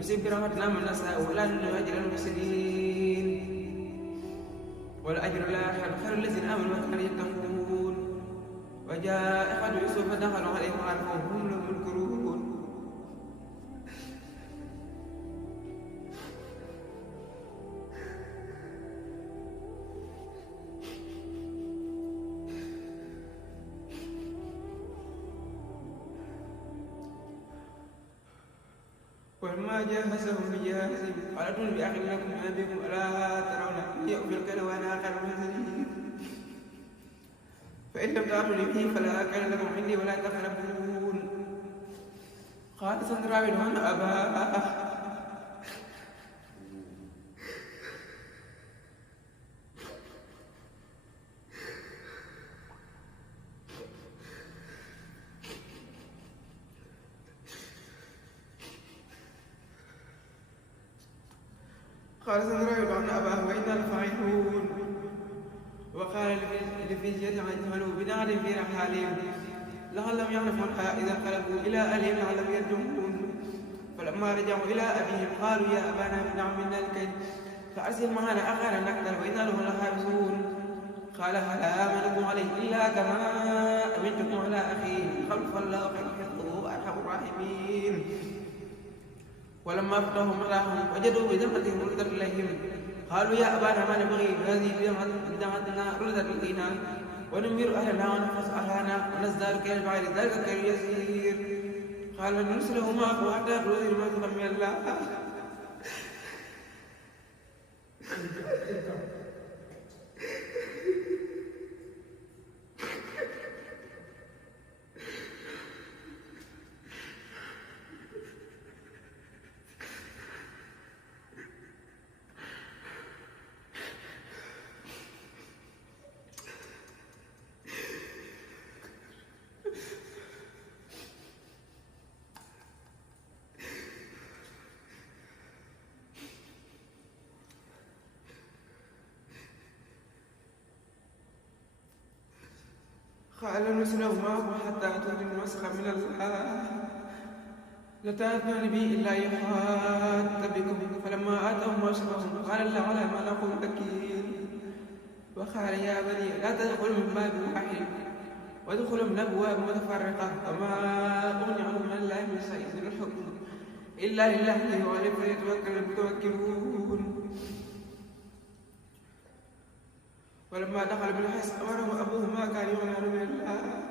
نصيب برحمتنا من نشاء ولا نضيع أجر المحسنين والأجر الآخر خير الذين آمنوا وكانوا يتقون وجاء إخوة يوسف فدخلوا عليه وعرفوا هم له منكرون ولما جهزهم بجهازهم قال ائتوني بأخ لكم من أبيكم ألا ترون أني أوفي الكيل وأنا خير المنزلين فإن لم تأتوني به فلا كيل لكم عندي ولا تقربون قال سنراودهن أباه قال سنراود عن أباه وإنا لفاعلون وقال لفتيته اجعلوا بنار في رحالهم لعلهم يعرفونها إذا انقلبوا إلى أهلهم لعلهم يرجعون فلما رجعوا إلى أبيهم قالوا يا أبانا منع منا الكيل فأرسل معنا أخانا نقتل وإنا له لحافظون قال هل آمنكم عليه إلا كما أمنتكم على أخيه خلف الله خير حفظه أرحم الراحمين ولما فتحوا متاعهم وجدوا بذمتهم ردت إليهم قالوا يا أبانا ما نبغي هذه بدعتنا ردت إلينا ونمير أهلنا ونحفظ أهلنا ونزداد كيل بعد ذلك كيل يسير قال نرسله معكم حتى يخرجوا موثقا من الله قال نرسله معكم حتى أتوني المسخ من الله لتأتون به إلا يحاط بكم فلما آتوهم موسخهم قال الله على ما نقول وكيل وقال يا بني لا تدخلوا من باب واحد وادخلوا من أبواب متفرقة وما أغني عنهم من الله من شيء الحكم إلا لله وعليه فليتوكل المتوكلون ولما دخل بالحس أمره أبوه ما كان يغني عنه من الله